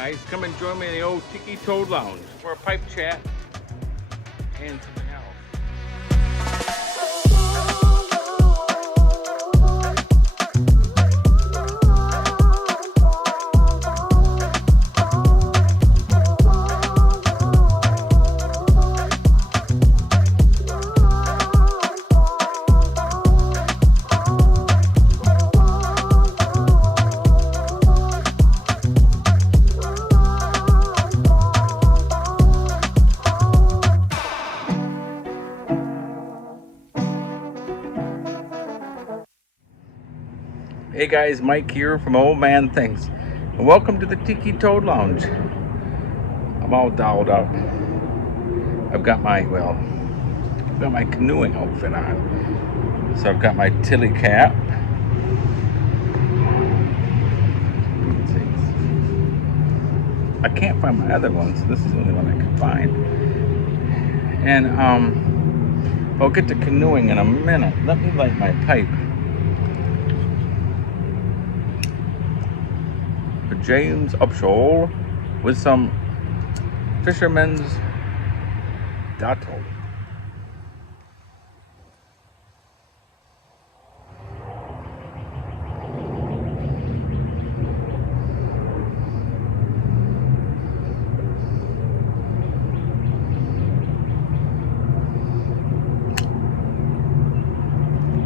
guys, come and join me in the old Tiki Toad Lounge for a pipe chat and something else. Hey guys, Mike here from Old Man Things, and welcome to the Tiki Toad Lounge. I'm all dolled up. I've got my canoeing outfit on. So I've got my Tilly cap. I can't find my other ones. This is the only one I can find. And I'll get to canoeing in a minute. Let me light my pipe. James Upshall with some Fisherman's Datto.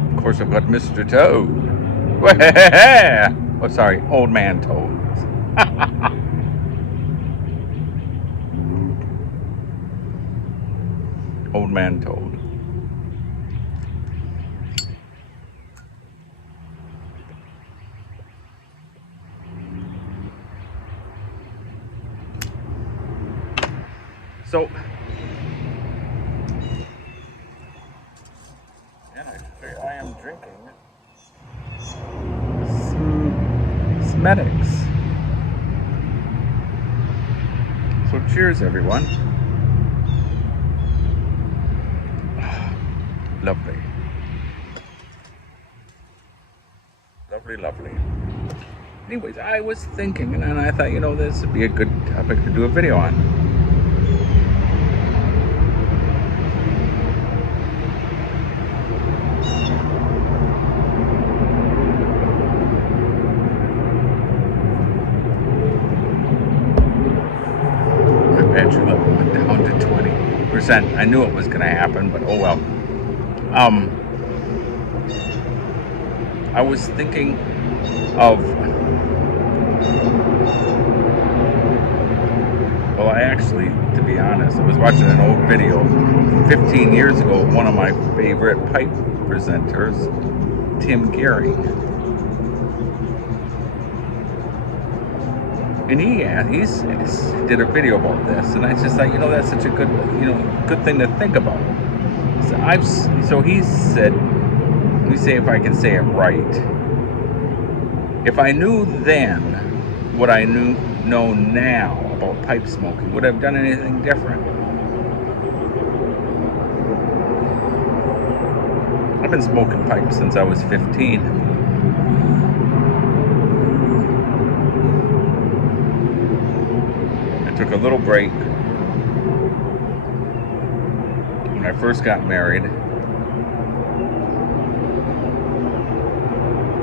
Of course, I've got Mr. Toad. Oh, sorry, Old Man Toad. Old Man Toad. So, and I am drinking Smedics. So cheers, everyone. Lovely. Lovely, lovely. Anyways, I was thinking, and I thought, this would be a good topic to do a video on. My battery level went down to 20%. I knew it was going to happen, but oh well. I was thinking of, to be honest, I was watching an old video 15 years ago of one of my favorite pipe presenters, Tim Gehring. And he did a video about this, and I just thought, that's such a good, good thing to think about. So he said, let me see if I can say it right. If I knew then what I know now about pipe smoking, would I have done anything different? I've been smoking pipes since I was 15. I took a little break when I first got married.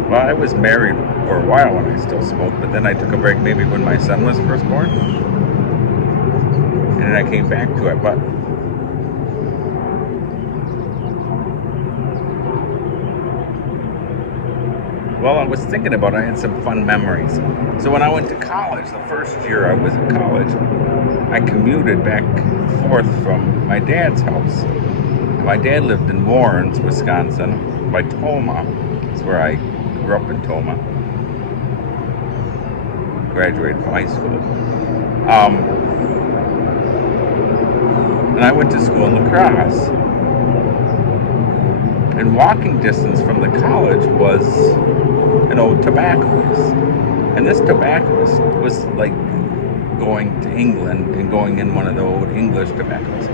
Well, I was married for a while when I still smoked, but then I took a break maybe when my son was first born. And then I came back to it, but well, I was thinking about it. I had some fun memories. So when I went to college, the first year I was in college, I commuted back and forth from my dad's house. My dad lived in Warrens, Wisconsin, by Tomah. That's where I grew up in Tomah. Graduated from high school. And I went to school in La Crosse. And walking distance from the college was an old tobacconist. And this tobacconist was like going to England and going in one of the old English tobaccos.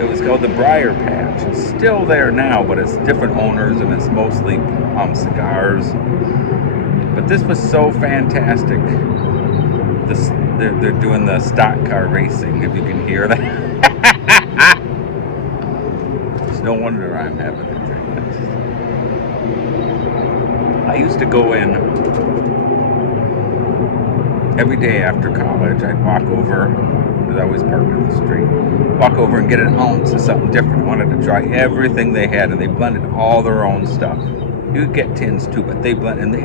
It was called the Briar Patch. It's still there now, but it's different owners and it's mostly cigars. But this was so fantastic. They're doing the stock car racing. If you can hear that, it's no wonder I'm having a drink. I used to go in every day after college. I'd walk over, because I always parked in the street. Walk over and get an ounce of something different. I wanted to try everything they had, and they blended all their own stuff. You could get tins too, but they blend, and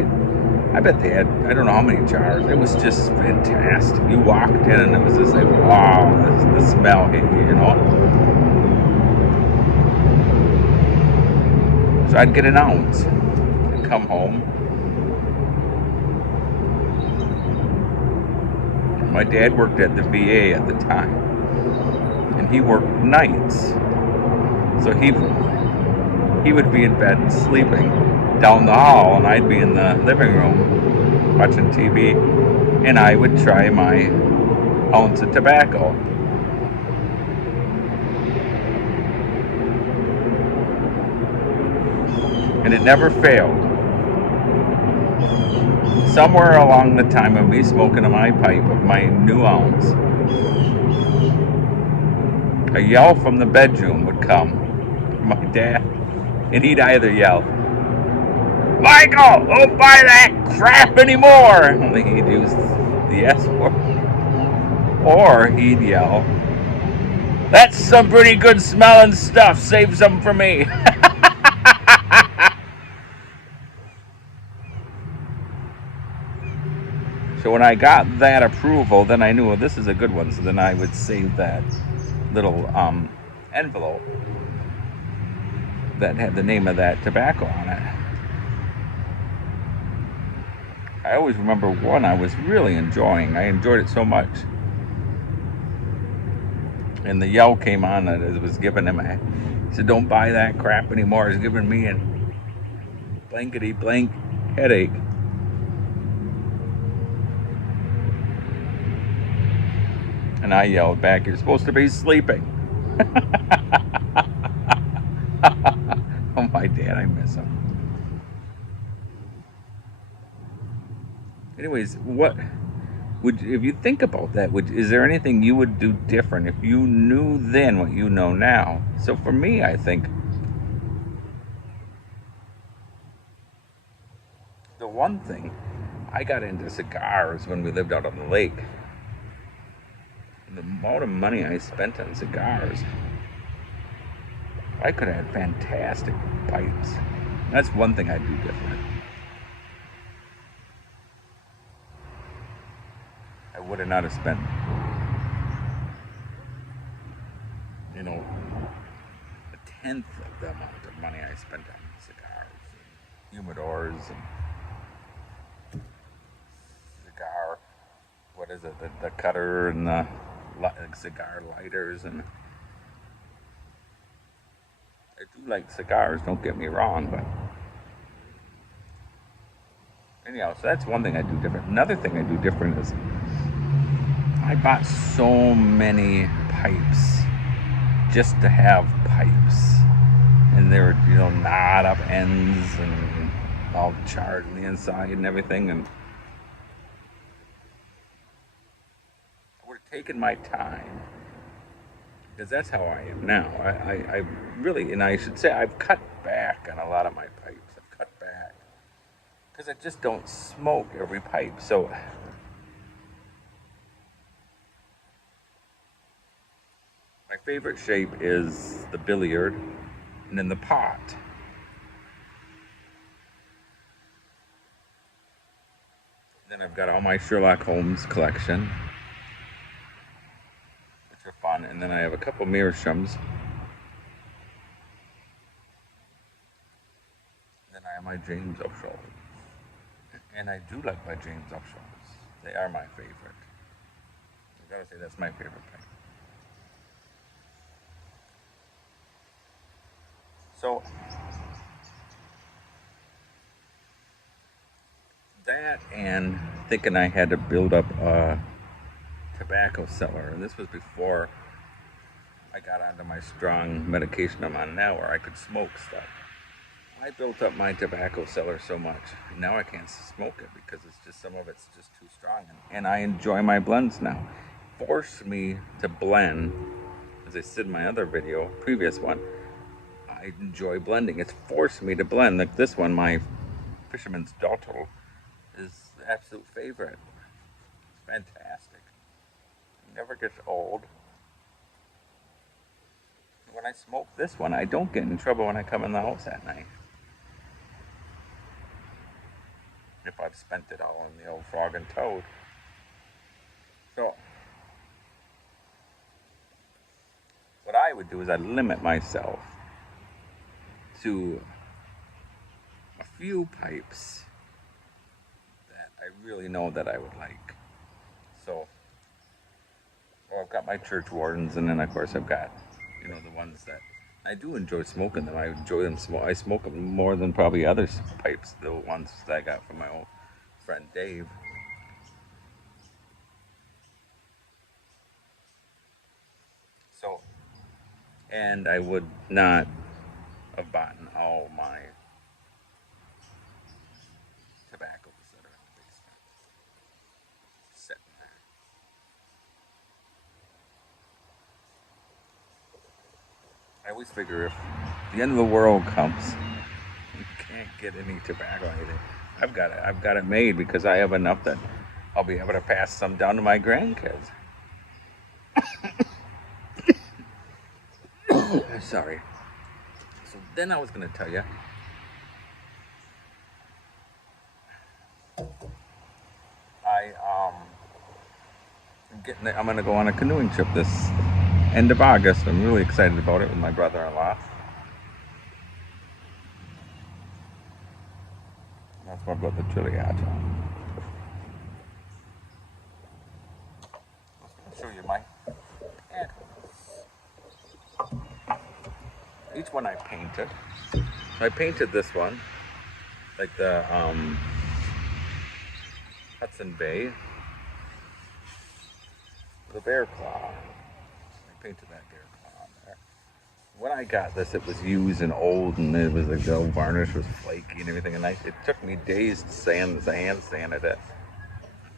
I bet they had, I don't know how many jars. It was just fantastic. You walked in and it was just like, wow, the smell hit you, you know. So I'd get an ounce and come home. My dad worked at the VA at the time, and he worked nights. So he would be in bed sleeping down the hall, and I'd be in the living room watching TV, and I would try my ounce of tobacco. And it never failed. Somewhere along the time of me smoking my pipe of my new ounce, a yell from the bedroom would come from my dad, and he'd either yell, "Michael, don't buy that crap anymore!" I think he'd use the S word. Or he'd yell, "That's some pretty good smelling stuff, save some for me." So when I got that approval, then I knew, well, this is a good one. So then I would save that little envelope that had the name of that tobacco on it. I always remember one I was really enjoying. I enjoyed it so much. And the yell came on that it was giving him he said, "Don't buy that crap anymore. It's giving me a blankety blank headache." And I yelled back, "You're supposed to be sleeping." Oh, my dad, I miss him. Anyways, if you think about that, is there anything you would do different if you knew then what you know now? So for me, I think the one thing, I got into cigars when we lived out on the lake. And the amount of money I spent on cigars, I could have had fantastic pipes. That's one thing I'd do different. I would have not have spent, a tenth of the amount of money I spent on cigars, and humidors, and cigar, what is it, the cutter, and the cigar lighters. And I do like cigars, don't get me wrong, but anyhow, so that's one thing I do different. Another thing I do different is I bought so many pipes just to have pipes. And they were, knot up ends and all charred on the inside and everything. And I would have taken my time, because that's how I am now. I really, and I should say, I've cut back on a lot of my pipes. I've cut back because I just don't smoke every pipe. So my favorite shape is the billiard, and then the pot. Then I've got all my Sherlock Holmes collection, which are fun, and then I have a couple Meerschaums. And then I have my James O'Shaw. And I do like my James O'Shaws. They are my favorite. I gotta say, that's my favorite pipe. So that, and thinking I had to build up a tobacco cellar, and this was before I got onto my strong medication I'm on now, where I could smoke stuff. I built up my tobacco cellar so much. Now I can't smoke it because it's just some of it's just too strong. And I enjoy my blends now. Force me to blend, as I said in my other video, previous one. I enjoy blending. It's forced me to blend. Like this one, my Fisherman's Dottle, is the absolute favorite. It's fantastic. It never gets old. When I smoke this one, I don't get in trouble when I come in the house at night. If I've spent it all on the old Frog and Toad. So, what I would do is I'd limit myself to a few pipes that I really know that I would like. So, well, I've got my Church Wardens, and then of course I've got, you know, the ones that I do enjoy smoking them. I enjoy them. I smoke them more than probably other pipes. The ones that I got from my old friend Dave. So, and I would not have bought all my tobaccos that are in the basement sitting there. I always figure if the end of the world comes, you can't get any tobacco or anything. I've got it made because I have enough that I'll be able to pass some down to my grandkids. Sorry. So then I was going to tell you, I'm going to go on a canoeing trip this end of August. I'm really excited about it with my brother-in-law. That's my brother Giuliano. I'll show you my head. Each one I painted. I painted this one, like the Hudson Bay, the bear claw. I painted that bear claw on there. When I got this, it was used and old, and it was like the old varnish was flaky and everything. And it took me days to hand sanded it.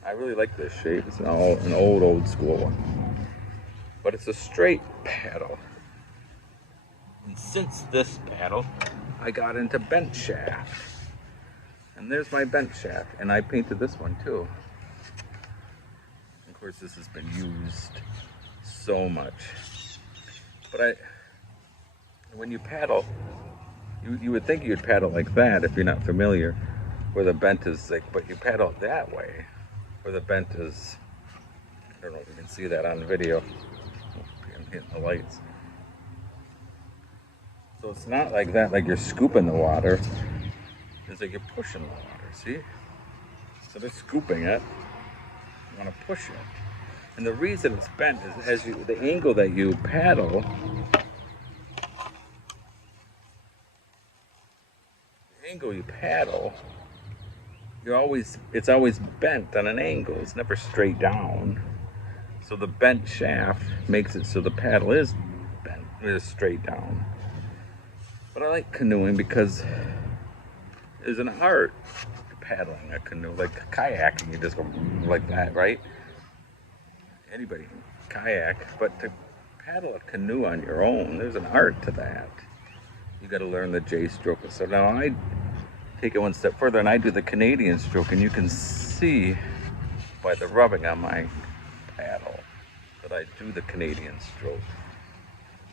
I really like this shape. It's an old school one, but it's a straight paddle. And since this paddle, I got into bent shaft. And there's my bent shaft. And I painted this one too. Of course, this has been used so much. But when you paddle, you would think you'd paddle like that if you're not familiar, where the bent is like, but you paddle that way, where the bent is, I don't know if you can see that on video. I'm hitting the lights. So it's not like that, like you're scooping the water. It's like you're pushing the water, see? So they're scooping it. You want to push it. And the reason it's bent is the angle that you paddle, it's always bent on an angle. It's never straight down. So the bent shaft makes it so the paddle is bent, it is straight down. But I like canoeing because there's an art to paddling a canoe, like kayaking. You just go like that, right? Anybody can kayak, but to paddle a canoe on your own, there's an art to that. You got to learn the J stroke. So now I take it one step further and I do the Canadian stroke, and you can see by the rubbing on my paddle that I do the Canadian stroke.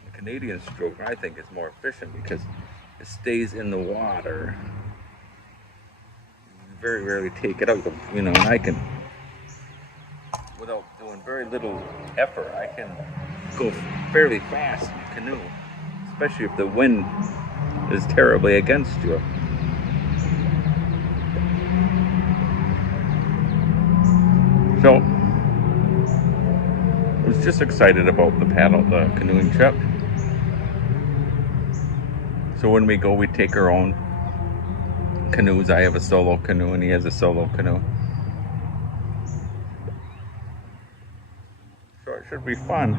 The Canadian stroke, I think, is more efficient because it stays in the water. You very rarely take it out, you know, and I can, without doing very little effort, I can go fairly fast in a canoe, especially if the wind is terribly against you. So, I was just excited about the canoeing trip. So when we go, we take our own canoes. I have a solo canoe and he has a solo canoe. So it should be fun.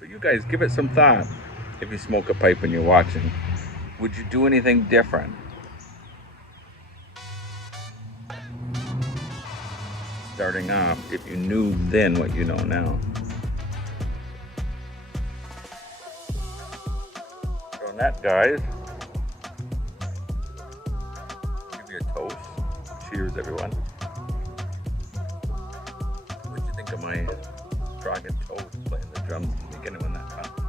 But you guys give it some thought. if you smoke a pipe and you're watching, would you do anything different? Starting off, if you knew then what you know now. So on that, guys, give you a toast. Cheers, everyone. What'd you think of my strong and toast playing the drums at the beginning when that comes?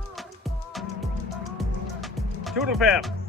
Toodle fam!